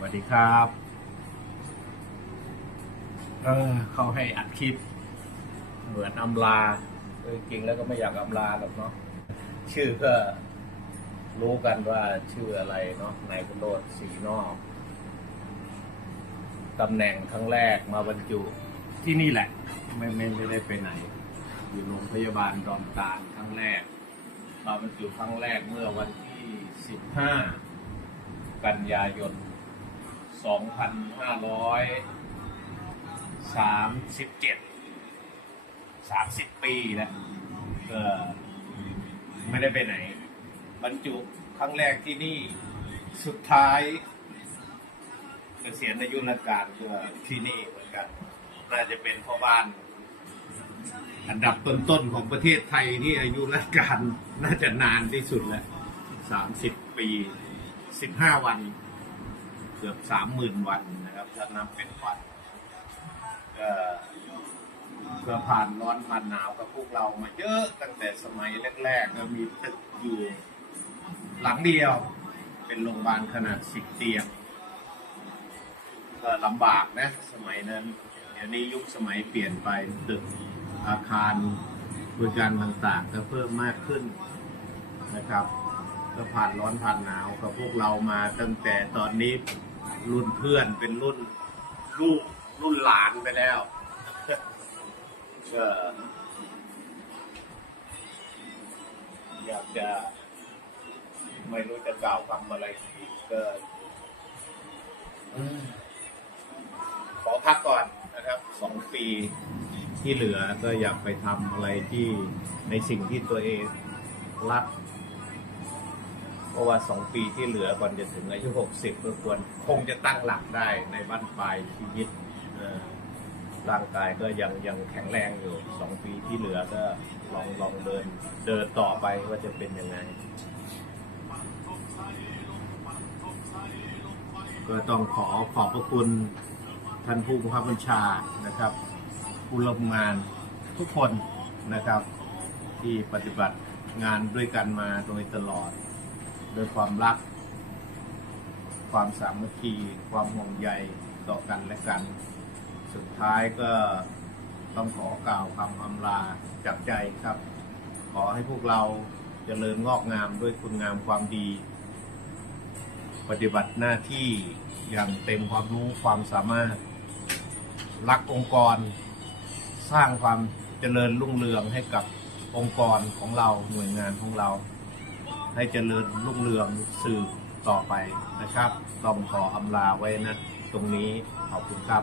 สวัสดีครับเออเขาให้อัดคลิป เหมือนอำลาจริงแล้วก็ไม่อยากอำลาหรอกเนาะชื่อก็รู้กันว่าชื่ออะไรเนาะนายกุโรดสีนอกตำแหน่งครั้งแรกมาบรรจุที่นี่แหละ ไม่ไม่ไม่ได้ไปไหน อยู่โรงพยาบาลดอนตาลครั้งแรก มาบรรจุครั้งแรกเมื่อวันที่ 15 กันยายน 2537 30 ปีแล้วก็ไม่ได้ไปไหน บรรจุครั้งแรกที่นี่สุดท้ายเกษียณอายุราชการก็ที่นี่เหมือนกัน น่าจะเป็นพ่อบ้าน อันดับต้นๆของประเทศไทยที่อายุราชการน่าจะนานที่สุดแล้วสามสิบปีสิบห้าวัน เกือบสามหมื่นวันนะครับถ้านับเป็นวันก็ก็ผ่านร้อนผ่านหนาวกับพวกเรามาเยอะตั้งแต่สมัยแรกๆก็มีตึกอยู่หลังเดียว เป็นโรงพยาบาลขนาดสิบเตียงก็ลำบากนะสมัยนั้นเดี๋ยวนี้ยุคสมัยเปลี่ยนไปตึกอาคารบริการต่างๆก็เพิ่มมากขึ้นนะครับก็ผ่านร้อนผ่านหนาวกับพวกเรามาตั้งแต่ตอนนี้ รุ่นเพื่อนเป็นรุ่นลูกรุ่นหลานไปแล้วก็อยากจะ ไม่รู้จะกล่าวคำอะไรอีกก็ขอพักก่อนนะครับสองปีที่เหลือก็อยากไปทำอะไรที่ในสิ่งที่ตัวเองรัก ราะว่าสองปีที่เหลือก่อนจะถึงอายุหกสิบก็ควรคงจะตั้งหลักได้ในบ้านปลายชีวิตร่างกายก็ยังยังแข็งแรงอยู่สองปีที่เหลือก็ลองลองเดินเดินต่อไปว่าจะเป็นยังไง ก็ต้องขอขอบพระคุณท่านผู้บังคับบัญชานะครับ ผู้รับงานทุกคนนะครับที่ปฏิบัติงานด้วยกันมาโดยตลอด โดยความรัก ความสามัคคี ความห่วงใยต่อกันและกัน สุดท้ายก็ต้องขอกล่าวคำอำลาจากใจครับ ขอให้พวกเราเจริญงอกงามด้วยคุณงามความดี ปฏิบัติหน้าที่อย่างเต็มความรู้ความสามารถ รักองค์กร สร้างความเจริญรุ่งเรืองให้กับองค์กรของเราหน่วยงานของเรา ให้เจริญรุ่งเรืองสืบต่อไปนะครับต้องขออำลาไว้นะ ตรงนี้ขอบคุณครับ